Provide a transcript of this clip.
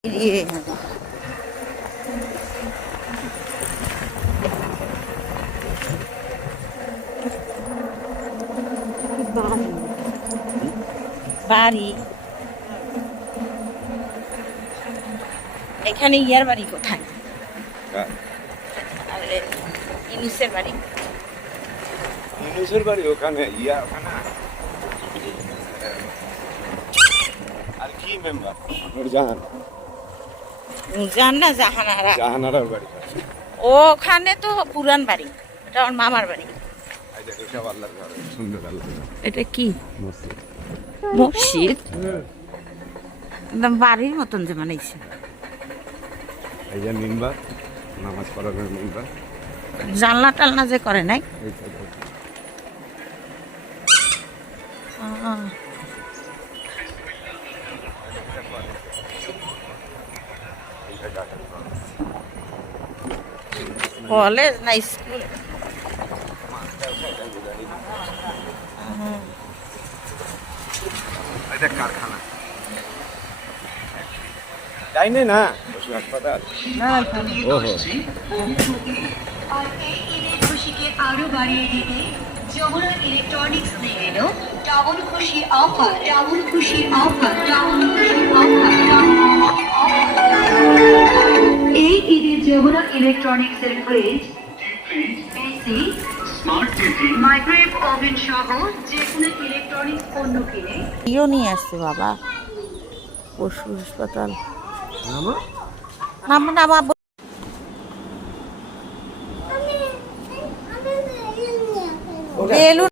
বাড়ি এখানে ইয়ার বাড়ি কোথায়? ইনুসের বাড়ি। ইনুসের বাড়ি ওখানে ওখানে আর কি মেম্বার নুরজাহান না জাহানারা। জাহানারার বাড়ি ওখানে তো পুরান বাড়ি, এটা আমার মামার বাড়ি। সুন্দর আল্লাহ। এটা কি মসজিদ? একদম বাড়ির মতন যে বানাইছে। এই যে মেম্বার নামাজ পড়ানোর মেম্বার, জানলা টালনা যে করে নাই। কলেজ না স্কুল? এটা কারখানা তাই না পশু হাসপাতাল। ওহো আর এই ঈদের খুশিকে আরো বাড়িয়ে দিতে যমুনা ইলেকট্রনিক্স নিয়ে এলো ডাবল খুশি অফার। ডাবল খুশি অফার, ডাবল খুশি অফার, এই ঈদে যমুনা ইলেকট্রনিক্স এর fridge, AC, smart TV, microwave oven সহ যে কোনো ইলেকট্রনিক্স পণ্য কিনে ইও নিয়ে আসছে বাবা। পশু হাসপাতাল নামা বেলুন।